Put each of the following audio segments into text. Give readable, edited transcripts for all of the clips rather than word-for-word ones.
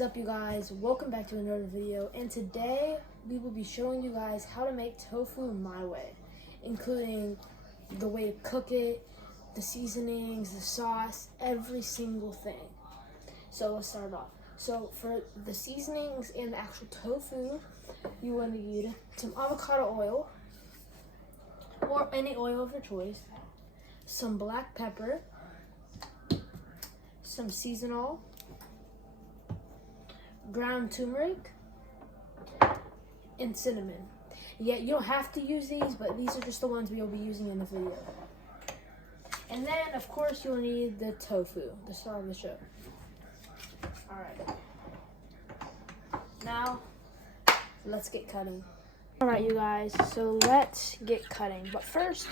is up, you guys? Welcome back to another video, and today we will be showing you guys how to make tofu my way, including the way to cook it, the seasonings, the sauce, every single thing. So let's start off. So for the seasonings and the actual tofu, you will need some avocado oil or any oil of your choice, some black pepper, some seasonal, ground turmeric, and cinnamon. Yeah, you don't have to use these, but these are just the ones we will be using in the video. And then, of course, you'll need the tofu, the star of the show. Alright. Now, let's get cutting. Alright, you guys, so let's get cutting. But first,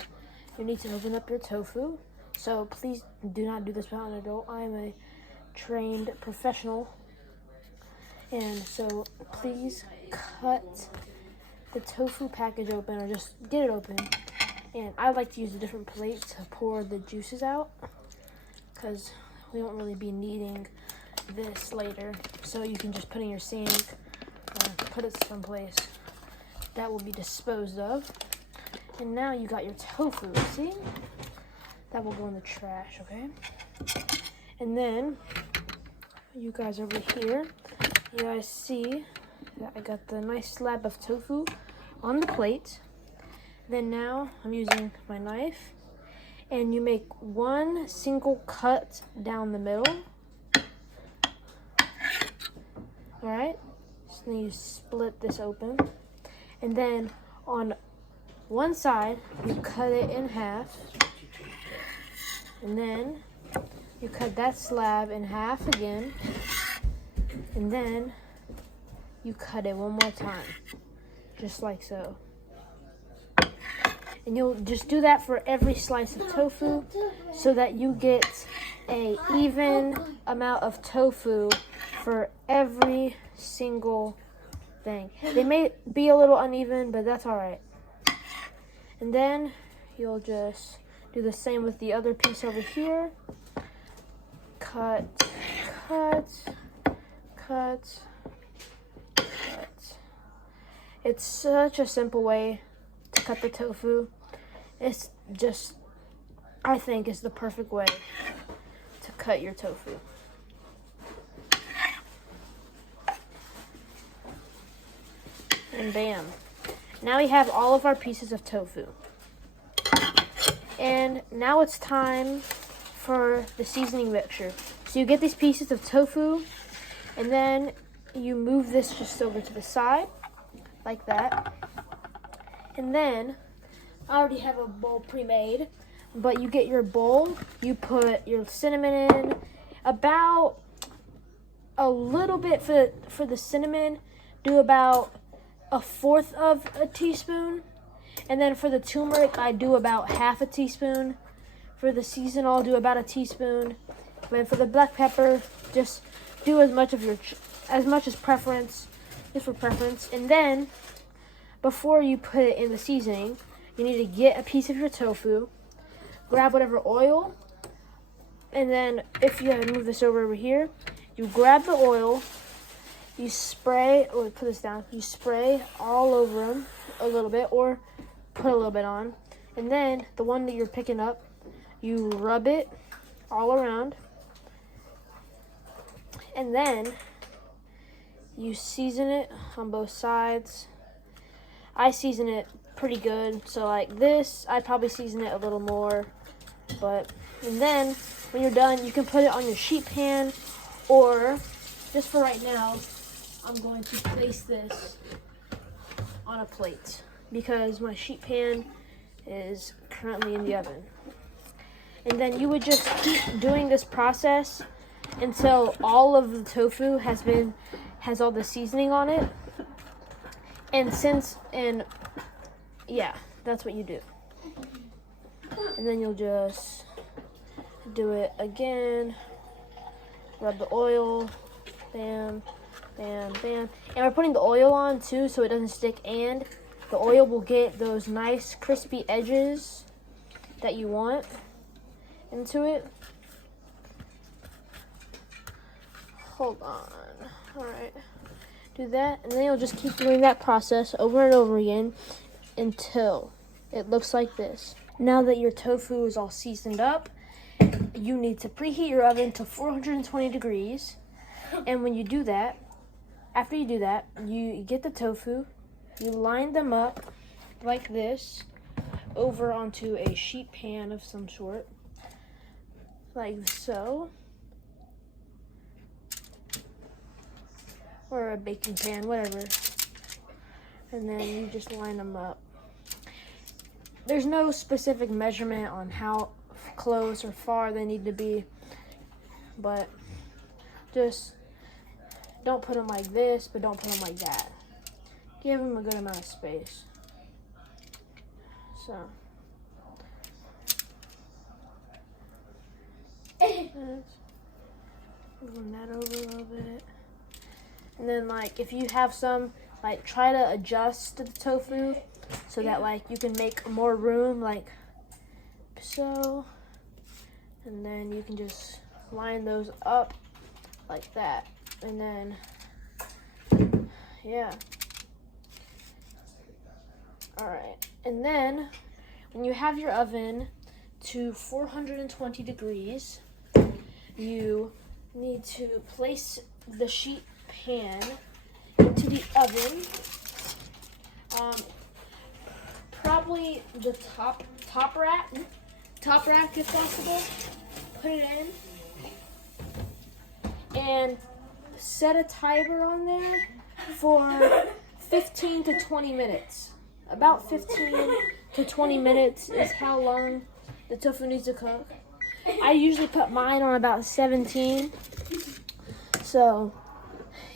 you need to open up your tofu. So please do not do this without an adult. I am a trained professional. And so please cut the tofu package open, or just get it open. And I like to use a different plate to pour the juices out, because we won't really be needing this later. So you can just put it in your sink or put it someplace that will be disposed of. And now you got your tofu, see? That will go in the trash, okay? And then you guys over here, you guys see that I got the nice slab of tofu on the plate. Then now I'm using my knife, and you make one single cut down the middle. All right, so then you split this open, and then on one side you cut it in half, and then you cut that slab in half again, and then you cut it one more time, just like so. And you'll just do that for every slice of tofu, so that you get an even amount of tofu for every single thing. They may be a little uneven, but that's all right. And then you'll just do the same with the other piece over here. Cut, cut, cut, cut. It's such a simple way to cut the tofu. It's just, I think, it's the perfect way to cut your tofu. And bam. Now we have all of our pieces of tofu. And now it's time for the seasoning mixture. So you get these pieces of tofu, and then you move this just over to the side, like that. And then, I already have a bowl pre-made, but you get your bowl, you put your cinnamon in, about a little bit for the cinnamon, do about 1/4 of a teaspoon. And then for the turmeric, I do about 1/2 teaspoon. For the seasonal, I'll do about 1 teaspoon. And for the black pepper, just do as much as preference, just for preference. And then, before you put it in the seasoning, you need to get a piece of your tofu, grab whatever oil, and then if you move this over here, you grab the oil, you spray, or put this down, you spray all over them a little bit, or put a little bit on, and then the one that you're picking up, you rub it all around, and then you season it on both sides. I season it pretty good, so like this, I'd probably season it a little more, and then when you're done, you can put it on your sheet pan, or just for right now, I'm going to place this on a plate because my sheet pan is currently in the oven. And then you would just keep doing this process until all of the tofu has all the seasoning on it. And yeah, that's what you do. And then you'll just do it again. Rub the oil. Bam, bam, bam. And we're putting the oil on too, so it doesn't stick, and the oil will get those nice crispy edges that you want into it. Hold on. All right, do that, and then you'll just keep doing that process over and over again until it looks like this. Now that your tofu is all seasoned up, you need to preheat your oven to 420 degrees. And when you do that, after you do that, you get the tofu, you line them up like this over onto a sheet pan of some sort, like so, or a baking pan, whatever. And then you just line them up. There's no specific measurement on how close or far they need to be, but just don't put them like this, but don't put them like that. Give them a good amount of space. So, moving that over a little bit. And then, like, if you have some, like, try to adjust the tofu so that, like, you can make more room, like so. And then you can just line those up like that. And then, yeah. All right. And then, when you have your oven to 420 degrees, you need to place the sheet pan into the oven. Probably the top rack if possible. Put it in and set a timer on there for 15 to 20 minutes. About 15 to 20 minutes is how long the tofu needs to cook. I usually put mine on about 17. So,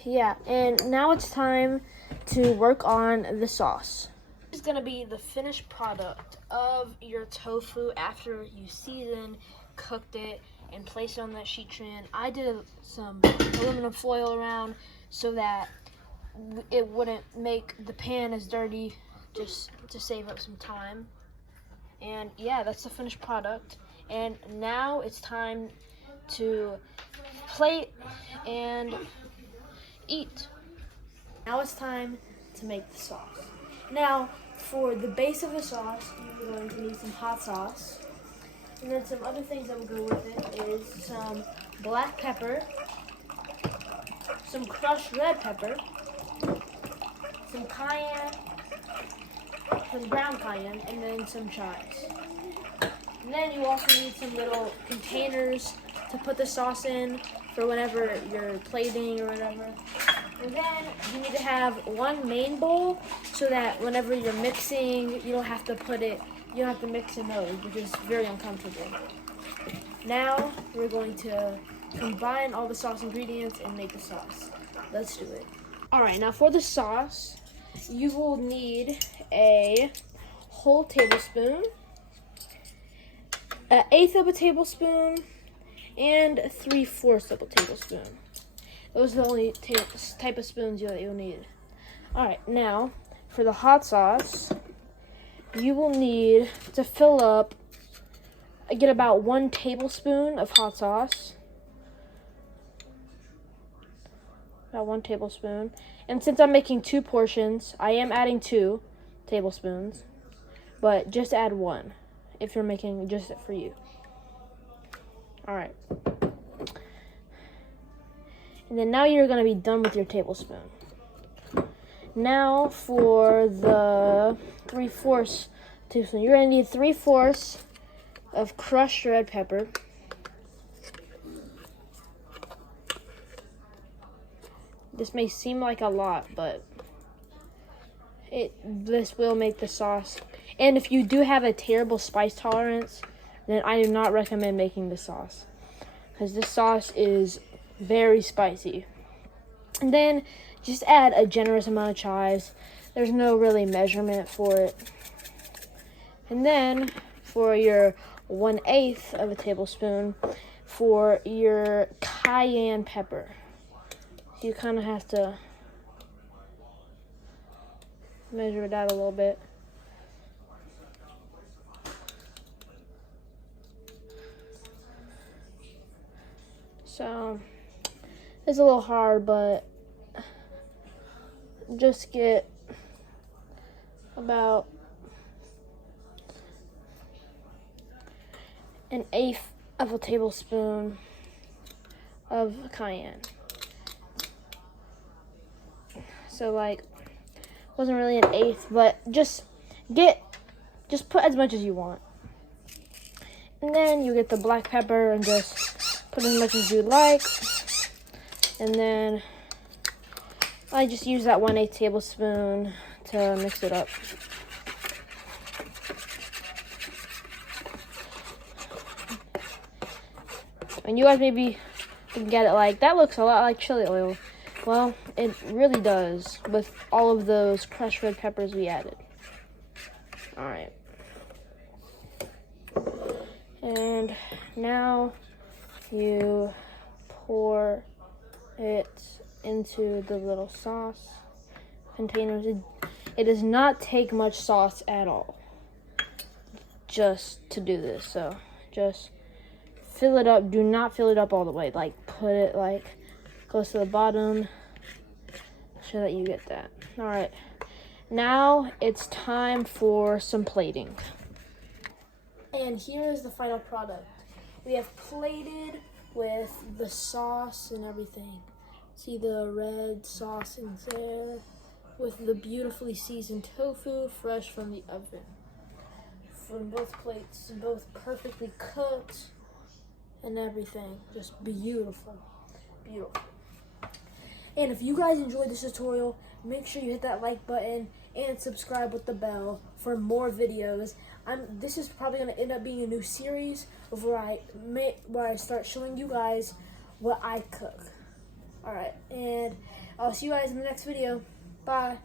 yeah. And now it's time to work on the sauce. This is going to be the finished product of your tofu after you seasoned, cooked it, and placed it on that sheet pan. I did some aluminum foil around so that it wouldn't make the pan as dirty, just to save up some time. And yeah, that's the finished product. And now it's time to plate and eat. Now it's time to make the sauce. Now, for the base of the sauce, you're going to need some hot sauce. And then some other things that will go with it is some black pepper, some crushed red pepper, some cayenne, some ground cayenne, and then some chives. And then you also need some little containers to put the sauce in for whenever you're plating or whatever. And then you need to have one main bowl so that whenever you're mixing, you don't have to mix in those, which is very uncomfortable. Now we're going to combine all the sauce ingredients and make the sauce. Let's do it. All right, now for the sauce, you will need a whole tablespoon, an eighth of a tablespoon, and 3/4 of a tablespoon. Those are the only type of spoons you'll need. All right, now for the hot sauce, you will need to fill up, get about 1 tablespoon of hot sauce. About 1 tablespoon. And since I'm making 2 portions, I am adding 2 tablespoons. But just add 1 if you're making just it for you. All right. And then now you're going to be done with your tablespoon. Now for the 3/4 tablespoon, you're going to need 3/4 of crushed red pepper. This may seem like a lot, but this will make the sauce. And if you do have a terrible spice tolerance, then I do not recommend making this sauce, because this sauce is very spicy. And then just add a generous amount of chives. There's no really measurement for it. And then for your 1/8 of a tablespoon for your cayenne pepper. So you kind of have to measure it out a little bit. So it's a little hard, but just get about 1/8 of a tablespoon of cayenne. So like, wasn't really 1/8, but just put as much as you want. And then you get the black pepper and just put as much as you like. And then I just use that 1/8 tablespoon to mix it up. And you guys maybe get it like, that looks a lot like chili oil. Well, it really does with all of those crushed red peppers we added. All right. And now you pour it into the little sauce containers. It does not take much sauce at all just to do this. So just fill it up. Do not fill it up all the way. Like, put it like close to the bottom so that you get that. All right. Now it's time for some plating. And here is the final product. We have plated with the sauce and everything. See the red sauce in there with the beautifully seasoned tofu fresh from the oven. From both plates, both perfectly cooked and everything. Just beautiful, beautiful. And if you guys enjoyed this tutorial, make sure you hit that like button and subscribe with the bell for more videos. This is probably going to end up being a new series of where I start showing you guys what I cook. Alright, and I'll see you guys in the next video. Bye.